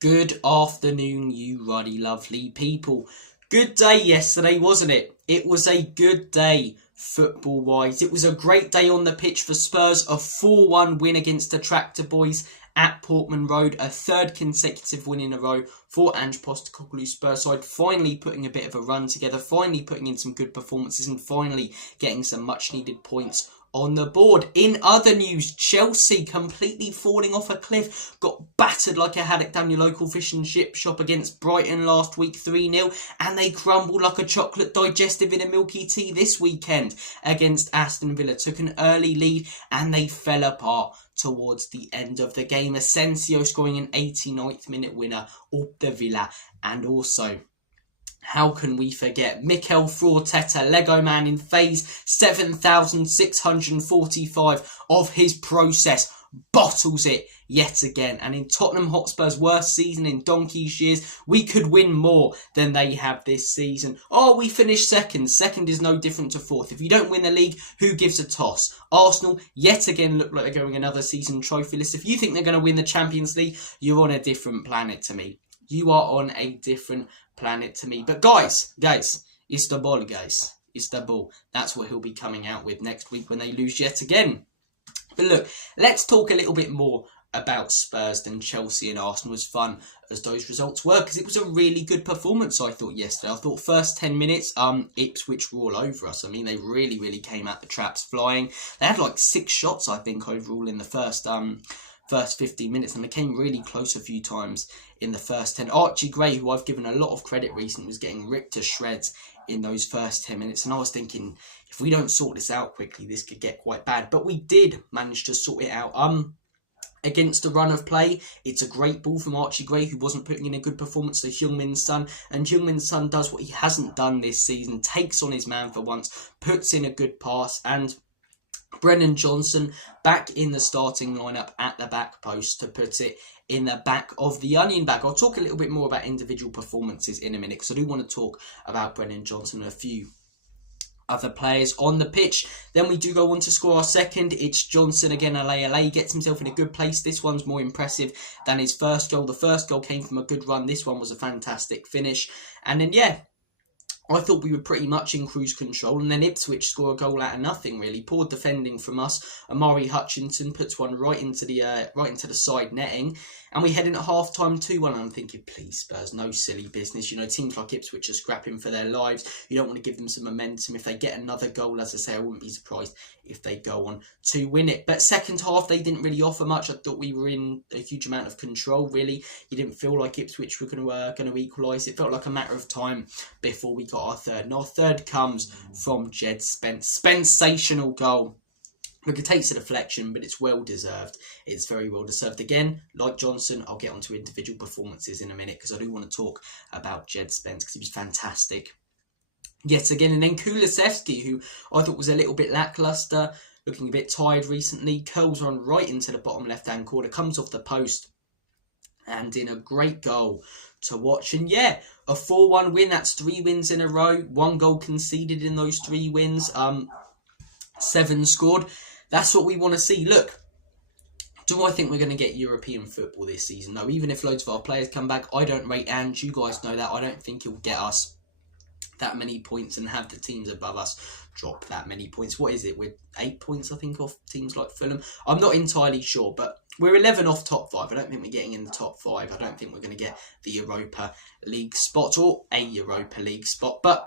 Good afternoon, you ruddy lovely people. Good day yesterday, wasn't it? It was a good day football-wise. It was a great day on the pitch for Spurs. A 4-1 win against the Tractor Boys at Portman Road. A third consecutive win in a row for Ange Postecoglou's Spurs side. Finally putting a bit of a run together. Finally putting in some good performances. And finally getting some much-needed points on the board. In other news, Chelsea completely falling off a cliff. Got battered like a haddock down your local fish and chip shop against Brighton last week 3-0. And they crumbled like a chocolate digestive in a milky tea this weekend against Aston Villa. Took an early lead and they fell apart towards the end of the game. Asensio scoring an 89th minute winner up the Villa. And also, how can we forget Mikel Arteta, Lego man in phase 7645 of his process, bottles it yet again. And in Tottenham Hotspur's worst season in donkey's years, we could win more than they have this season. Oh, we finished second. Second is no different to fourth. If you don't win the league, who gives a toss? Arsenal yet again look like they're going another season trophyless. If you think they're going to win the Champions League, you're on a different planet to me. You are on a different planet to me. But guys, it's the ball, guys. It's the ball. That's what he'll be coming out with next week when they lose yet again. But look, let's talk a little bit more about Spurs than Chelsea and Arsenal, as fun as those results were, because it was a really good performance, I thought, yesterday. I thought first 10 minutes, Ipswich were all over us. I mean, they really came at the traps flying. They had like 6 shots, I think, overall in the first 15 minutes, and they came really close a few times in the first 10. Archie Gray, who I've given a lot of credit recently, was getting ripped to shreds in those first 10 minutes, and I was thinking, if we don't sort this out quickly, this could get quite bad. But we did manage to sort it out. Against the run of play, it's a great ball from Archie Gray, who wasn't putting in a good performance to Heung-min Son, and Heung-min Son does what he hasn't done this season, takes on his man for once, puts in a good pass, and Brennan Johnson back in the starting lineup at the back post to put it in the back of the onion bag. I'll talk a little bit more about individual performances in a minute, because I do want to talk about Brennan Johnson and a few other players on the pitch. Then we do go on to score our second. It's Johnson again. LA gets himself in a good place. This one's more impressive than his first goal. The first goal came from a good run. This one was a fantastic finish. And then, yeah, I thought we were pretty much in cruise control, and then Ipswich score a goal out of nothing, really. Poor defending from us. Amari Hutchinson puts one right into the side netting, and we head in at half-time 2-1. And I'm thinking, please, Spurs, no silly business. You know, teams like Ipswich are scrapping for their lives. You don't want to give them some momentum. If they get another goal, as I say, I wouldn't be surprised if they go on to win it. But second half, they didn't really offer much. I thought we were in a huge amount of control, really. You didn't feel like Ipswich were going to equalise. It felt like a matter of time before we got our third. And our third comes from Jed Spence. Sensational goal. Look, it takes a deflection, but it's well deserved. It's very well deserved. Again, like Johnson, I'll get onto individual performances in a minute, because I do want to talk about Jed Spence, because he was fantastic yet again. And then Kulusevski, who I thought was a little bit lacklustre, looking a bit tired recently, curls on right into the bottom left-hand corner, comes off the post, and in a great goal to watch. And yeah, a 4-1 win. That's 3 wins in a row. 1 goal conceded in those 3 wins. 7 scored. That's what we want to see. Look, do I think we're going to get European football this season? No, even if loads of our players come back, I don't rate Ange. You guys know that. I don't think he'll get us that many points and have the teams above us drop that many points. What is it? We're 8 points, I think, off teams like Fulham. I'm not entirely sure, but we're 11 off top 5. I don't think we're getting in the top 5. I don't think we're going to get the Europa League spot or a Europa League spot. But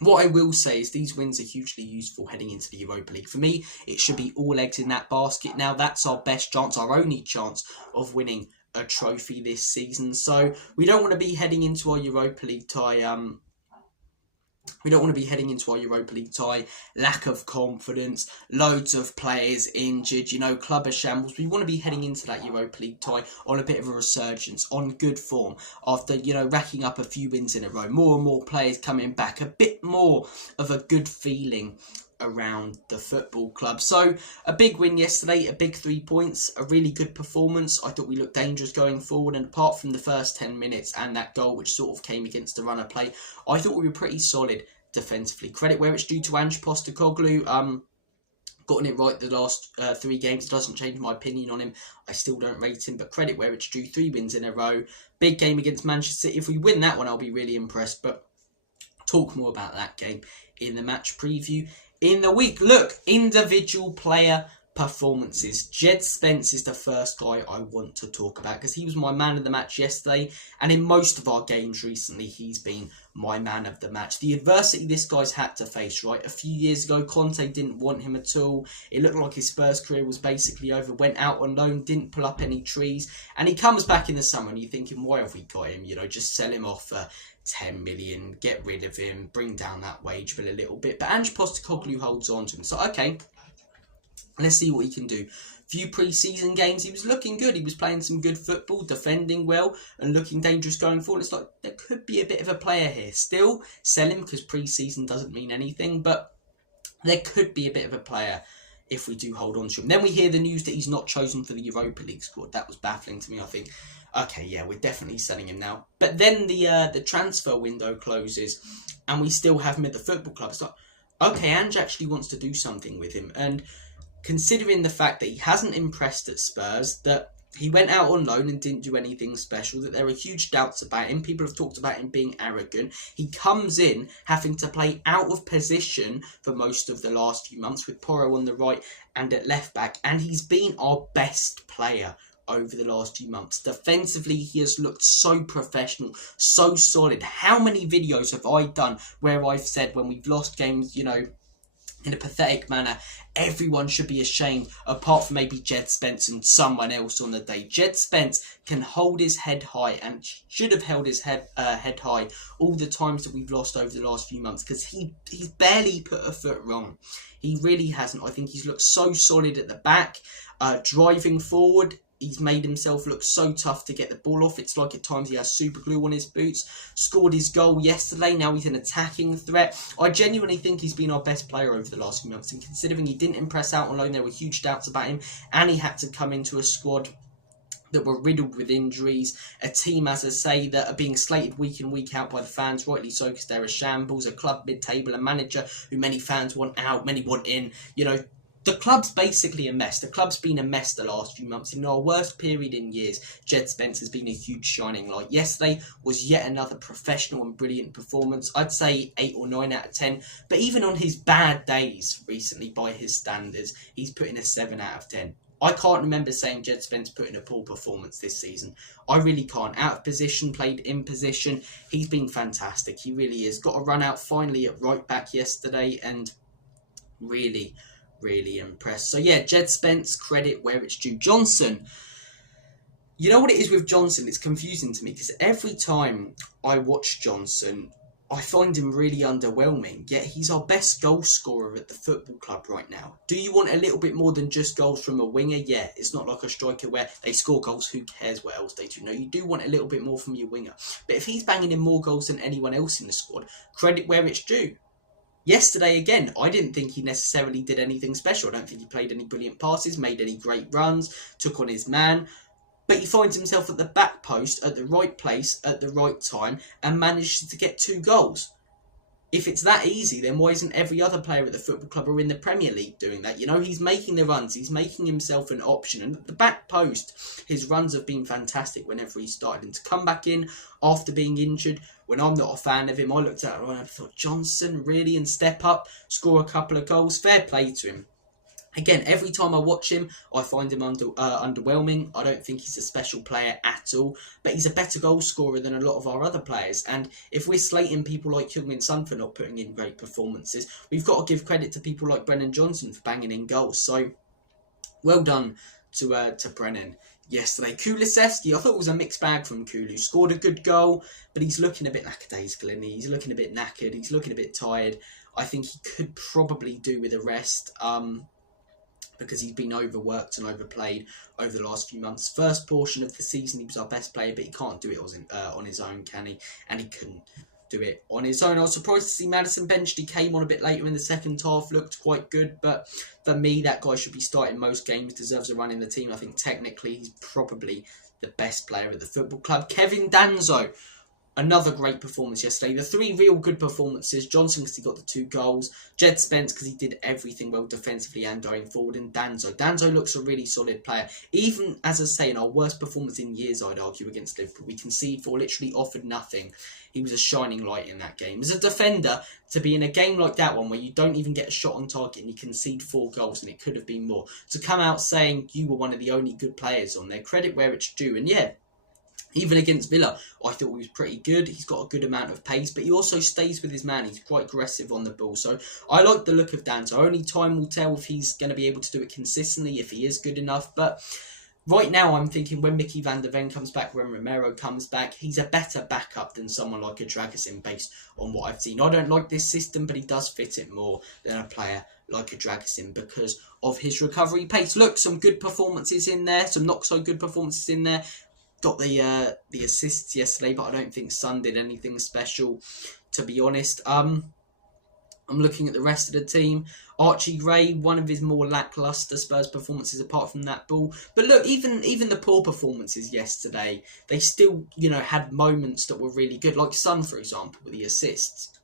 what I will say is these wins are hugely useful heading into the Europa League. For me, it should be all eggs in that basket. Now, that's our best chance, our only chance of winning a trophy this season. So we don't want to be heading into our Europa League tie lack of confidence, loads of players injured, club of shambles. We want to be heading into that Europa League tie on a bit of a resurgence, on good form, after, racking up a few wins in a row. More and more players coming back, a bit more of a good feeling around the football club. So a big win yesterday, a big 3 points, a really good performance. I thought we looked dangerous going forward, and apart from the first 10 minutes and that goal which sort of came against the run of play, I thought we were pretty solid defensively. Credit where it's due to Ange Postecoglou. Gotten it right the last 3 games. It doesn't change my opinion on him. I still don't rate him, but credit where it's due. 3 wins in a row. Big game against Manchester City. If we win that one, I'll be really impressed. But talk more about that game in the match preview in the week. Look, individual player performances. Jed Spence is the first guy I want to talk about because he was my man of the match yesterday, and in most of our games recently he's been my man of the match. The adversity this guy's had to face, right? A few years ago Conte didn't want him at all. It looked like his Spurs career was basically over. Went out on loan, didn't pull up any trees, and he comes back in the summer and you're thinking, why have we got him? You know, just sell him off for 10 million, get rid of him, bring down that wage bill a little bit. But Ange Postecoglou holds on to him. So, okay, let's see what he can do. Few pre-season games, he was looking good. He was playing some good football, defending well, and looking dangerous going forward. It's like, there could be a bit of a player here. Still, sell him because pre-season doesn't mean anything, but there could be a bit of a player if we do hold on to him. Then we hear the news that he's not chosen for the Europa League squad. That was baffling to me, I think. Okay, yeah, we're definitely selling him now. But then the transfer window closes, and we still have him at the football club. It's like, okay, Ange actually wants to do something with him, and considering the fact that he hasn't impressed at Spurs, that he went out on loan and didn't do anything special, that there are huge doubts about him. People have talked about him being arrogant. He comes in having to play out of position for most of the last few months with Porro on the right and at left back, and he's been our best player over the last few months. Defensively, he has looked so professional, so solid. How many videos have I done where I've said when we've lost games, you know, in a pathetic manner, everyone should be ashamed, apart from maybe Jed Spence and someone else on the day. Jed Spence can hold his head high and should have held his head high all the times that we've lost over the last few months, because he's barely put a foot wrong. He really hasn't. I think he's looked so solid at the back, driving forward. He's made himself look so tough to get the ball off. It's like at times he has super glue on his boots. Scored his goal yesterday. Now he's an attacking threat. I genuinely think he's been our best player over the last few months. And considering he didn't impress out on loan, there were huge doubts about him. And he had to come into a squad that were riddled with injuries. A team, as I say, that are being slated week in, week out by the fans. Rightly so, because they're a shambles. A club mid-table, a manager who many fans want out, many want in. You know, the club's basically a mess. The club's been a mess the last few months. In our worst period in years, Jed Spence has been a huge shining light. Yesterday was yet another professional and brilliant performance. I'd say 8 or 9 out of 10. But even on his bad days recently, by his standards, he's put in a 7 out of 10. I can't remember saying Jed Spence put in a poor performance this season. I really can't. Out of position, played in position. He's been fantastic. He really is. Got a run out finally at right back yesterday, and really impressed. So yeah, Jed Spence, credit where it's due. Johnson, you know what it is with Johnson? It's confusing to me because every time I watch Johnson, I find him really underwhelming, yet he's our best goal scorer at the football club right now. Do you want a little bit more than just goals from a winger? Yeah, it's not like a striker where they score goals, who cares what else they do. No, you do want a little bit more from your winger. But if he's banging in more goals than anyone else in the squad, credit where it's due. Yesterday, again, I didn't think he necessarily did anything special. I don't think he played any brilliant passes, made any great runs, took on his man. But he finds himself at the back post, at the right place, at the right time, and manages to get 2 goals. If it's that easy, then why isn't every other player at the football club or in the Premier League doing that? You know, he's making the runs, he's making himself an option. And at the back post, his runs have been fantastic whenever he started. And to come back in after being injured, when I'm not a fan of him, I looked at it and I thought, Johnson, really? And step up, score a couple of goals, fair play to him. Again, every time I watch him, I find him underwhelming. I don't think he's a special player at all, but he's a better goal scorer than a lot of our other players. And if we're slating people like Heung-min Son for not putting in great performances, we've got to give credit to people like Brennan Johnson for banging in goals. So, well done to Brennan yesterday. Kulusevski, I thought it was a mixed bag from Kulu. Scored a good goal, but he's looking a bit lackadaisical, isn't he? He's looking a bit knackered. He's looking a bit tired. I think he could probably do with a rest. Because he's been overworked and overplayed over the last few months. First portion of the season, he was our best player, but he can't do it on his own, can he? And he couldn't do it on his own. I was surprised to see Maddison benched. He came on a bit later in the second half, looked quite good, but for me, that guy should be starting most games, deserves a run in the team. I think technically he's probably the best player at the football club. Kevin Danzo. another great performance yesterday. The 3 real good performances. Johnson because he got the 2 goals. Jed Spence because he did everything well defensively and going forward. And Danzo. Danzo looks a really solid player. Even, as I say, in our worst performance in years, I'd argue, against Liverpool. We conceded for, literally offered nothing. He was a shining light in that game. As a defender, to be in a game like that one where you don't even get a shot on target and you concede 4 goals and it could have been more. To come out saying you were one of the only good players on there, credit where it's due. And yeah, even against Villa, I thought he was pretty good. He's got a good amount of pace, but he also stays with his man. He's quite aggressive on the ball. So I like the look of Danzo. Only time will tell if he's going to be able to do it consistently, if he is good enough. But right now I'm thinking when Mickey van der Ven comes back, when Romero comes back, he's a better backup than someone like a Dragusin based on what I've seen. I don't like this system, but he does fit it more than a player like a Dragusin because of his recovery pace. Look, some good performances in there, some not so good performances in there. Got the assists yesterday, but I don't think Son did anything special, to be honest. I'm looking at the rest of the team. Archie Gray, one of his more lacklustre Spurs performances apart from that ball. But look, even the poor performances yesterday, they still, had moments that were really good. Like Son, for example, with the assists.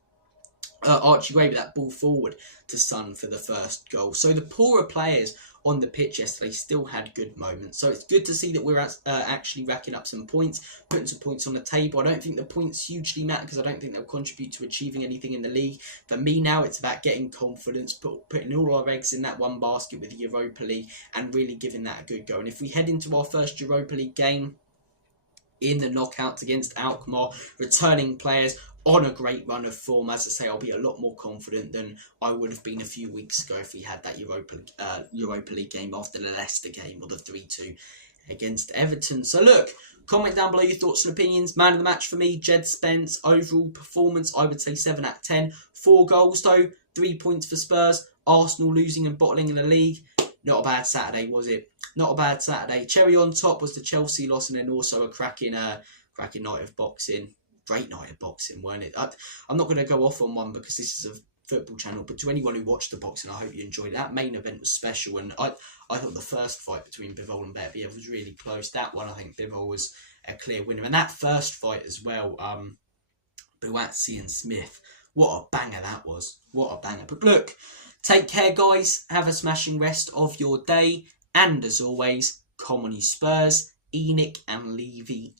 Archie Gray with that ball forward to Son for the first goal. So the poorer players on the pitch yesterday still had good moments. So it's good to see that we're actually racking up some points, putting some points on the table. I don't think the points hugely matter because I don't think they'll contribute to achieving anything in the league. For me now, it's about getting confidence, putting all our eggs in that one basket with the Europa League and really giving that a good go. And if we head into our first Europa League game in the knockouts against Alkmaar, returning players on a great run of form, as I say, I'll be a lot more confident than I would have been a few weeks ago if we had that Europa League game after the Leicester game or the 3-2 against Everton. So look, comment down below your thoughts and opinions. Man of the match for me, Jed Spence. Overall performance, I would say 7 out of 10. 4 goals though, 3 points for Spurs. Arsenal losing and bottling in the league. Not a bad Saturday, was it? Not a bad Saturday. Cherry on top was the Chelsea loss and then also a cracking night of boxing. Great night of boxing, weren't it? I'm not going to go off on one because this is a football channel, but to anyone who watched the boxing, I hope you enjoyed it. That main event was special, and I thought the first fight between Bivol and Beterbiev was really close. That one, I think Bivol was a clear winner, and that first fight as well, Buatsi and Smith, what a banger that was. What a banger. But look, take care, guys. Have a smashing rest of your day, and as always, come on you Spurs, Enoch and Levy